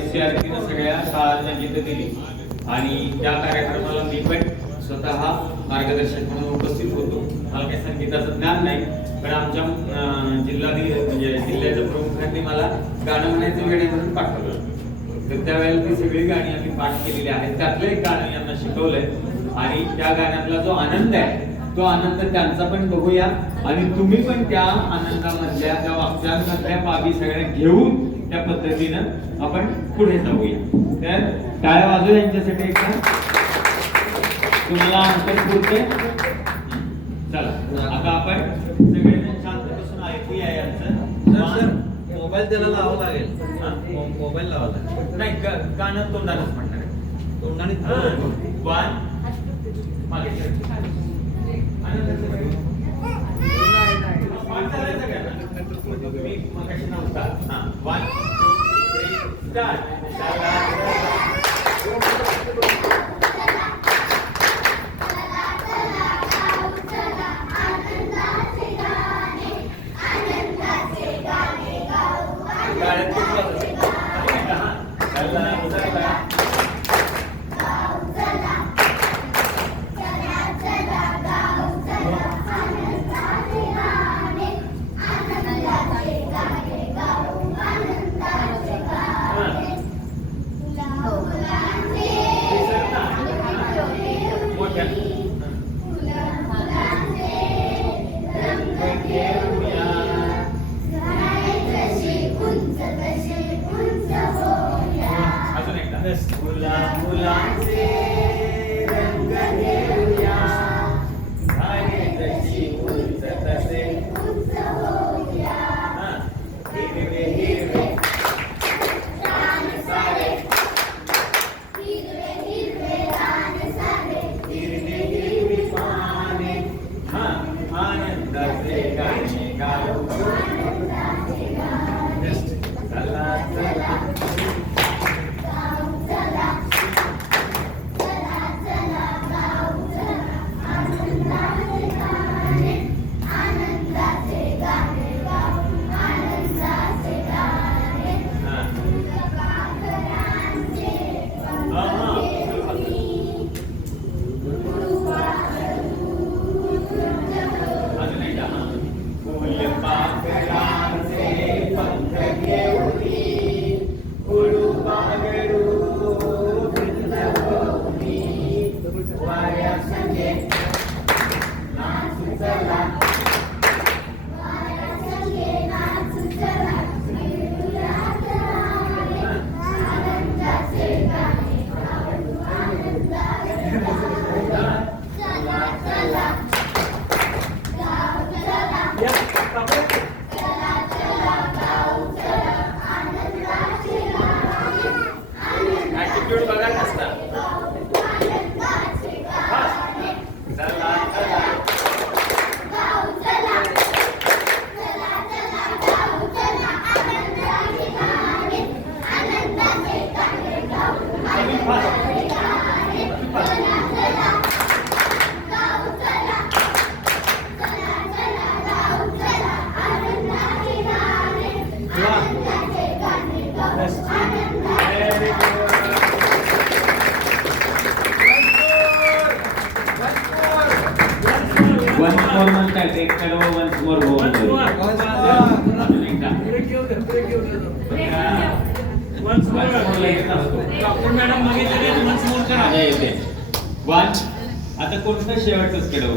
SCRT सगळ्या शाळांना जिथं दिली आणि त्या कार्यक्रमाला मी पण स्वतः मार्गदर्शक म्हणून उपस्थित होतो. मला काही संगीताचं ज्ञान नाही, पण आमच्या म्हणजे जिल्ह्याच्या प्रमुखांनी मला गाणं म्हणायचं वेळ म्हणून पाठवलं. तर त्यावेळेला ती सगळी गाणी आम्ही पाठ केलेली आहेत. त्यातलं एक गाणं यांना शिकवलंय आणि त्या गाण्यातला जो आनंद आहे तो आनंद त्यांचा पण बघूया आणि तुम्ही पण त्या आनंदामधल्या त्या वाक्यांमधल्या बाबी सगळ्या घेऊन त्या पद्धतीनं आपण पुढे जाऊया. तर टाळ्या वाजवू यांच्यासाठी एकदा. तुम्हाला अंतर पुरते. चला आता आपण सगळेजण शांत बसून ऐकूया यांचं. मोबाईल त्याला लावावं लागेल. मोबाईल लावावा लागेल. नाही, गाणं तोंडानच म्हणणार आहे. तोंडाने वन मागे वन स्टार्ट. आता कोणतं शेवटच केलं